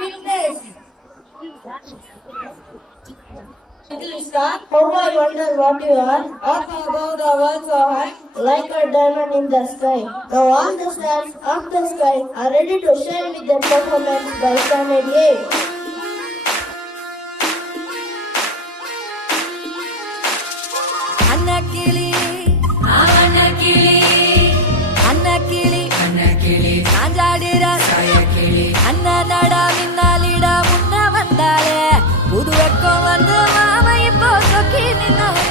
fitness. How I wonder what you are. Up above the world so high, like a diamond in the sky. Now all the stars of the sky are ready to shine with their performance by Planet A. புது வெக்கம் வந்து மாமா இப்போ சொக்கி நின்னாங்க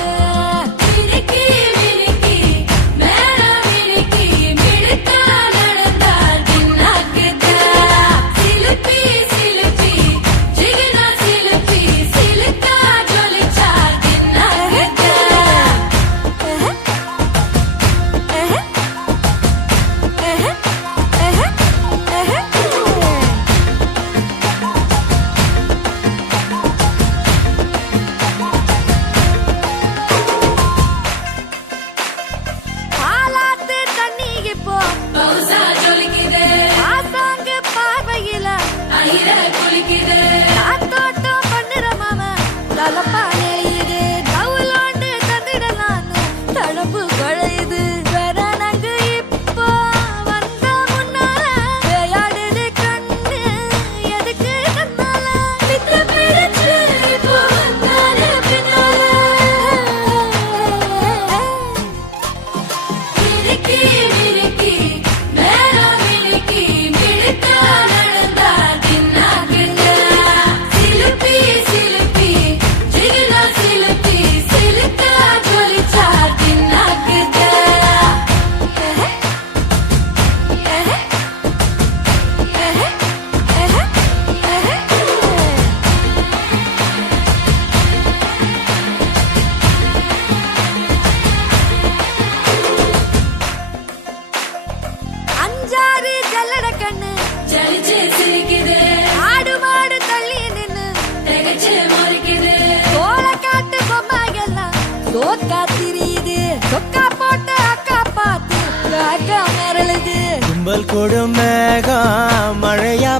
கும்பல் கொடும் மேகம் மழையா